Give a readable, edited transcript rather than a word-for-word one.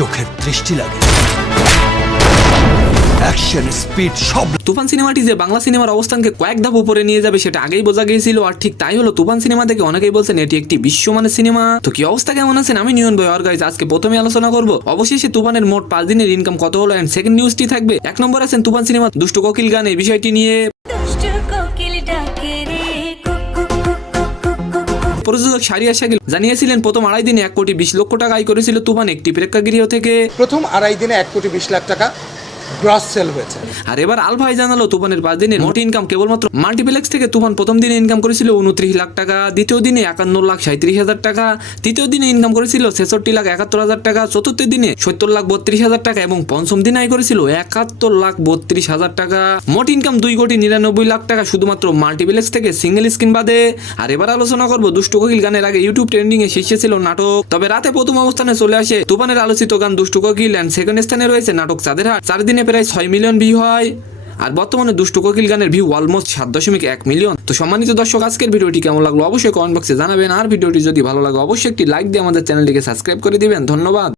চোখের দৃষ্টি লাগে, অ্যাকশন স্পিড সব। তুফান সিনেমাটি যে বাংলা সিনেমার অবস্থানকে কয়েক ধাপ উপরে নিয়ে যাবে সেটা আগেই বোঝা গিয়েছিল, আর ঠিক তাই হলো। তুফান সিনেমা থেকে অনেকেই বলছেন এটি একটি বিশ্বমানের সিনেমা। তো কি অবস্থা, কেমন আছেন? আমি নিয়ন ভাই, আর গাইজ আজকে প্রথমে আলোচনা করব অবশেষে তুফানের মোট 5 দিনের ইনকাম কত হলো, এন্ড সেকেন্ড নিউজটি থাকবে। 1 নম্বর আছেন তুফান সিনেমা দুষ্টু কোকিল গান, এই বিষয়টি নিয়ে প্রযোজক শাহরিয়ার শাকিল জানিয়েছিলেন প্রথম 2.5 দিনে 1,20,00,000 টাকা আয় করেছিল তুফান একটি প্রেক্ষাগৃহ থেকে। প্রথম 2.5 দিনে 1,20,00,000 টাকা গ্রস সেল হয়েছে। আর এবার আল ভাই জানালো তুফানের 5 দিনের মোট ইনকাম কেবলমাত্র মাল্টিপ্লেক্স থেকে তুফান প্রথম দিনে ইনকাম করেছিল 29 লাখ টাকা, দ্বিতীয় দিনে 51,37,000 টাকা, তৃতীয় দিনে ইনকাম করেছিল 66,71,000 টাকা, চতুর্থ দিনে 70,32,000 টাকা এবং পঞ্চম দিনে আয় করেছিল 71,32,000 টাকা। মোট ইনকাম 2,99,00,000 টাকা শুধুমাত্র মাল্টিপ্লেক্স থেকে সিঙ্গেল স্ক্রিন বাদে। আর এবার আলোচনা করবো দুষ্টু কোকিল গানের আগে ইউটিউব ট্রেন্ডিং এ শীর্ষে ছিল নাটক, তবে রাতে প্রথম অবস্থানে চলে আসে তুফানের আলোচিত গান দুষ্টু কোকিল, এন্ড সেকেন্ড স্থানে রয়েছে নাটক চাঁদের হাট। 4 দিনে প্রায় 6 মিলিয়ন ভিউ হয়, আর বর্তমানে দুষ্টু কোকিল গানের ভিউ অলমোস্ট 7.1 মিলিয়ন। তো সম্মানিত দর্শক, আজকের ভিডিওটি কেমন লাগলো অবশ্যই কমেন্ট বক্সে জানাবেন, আর ভিডিওটি যদি ভালো লাগে অবশ্যই একটি লাইক দিয়ে আমাদের চ্যানেলটিকে সাবস্ক্রাইব করে দিবেন। ধন্যবাদ।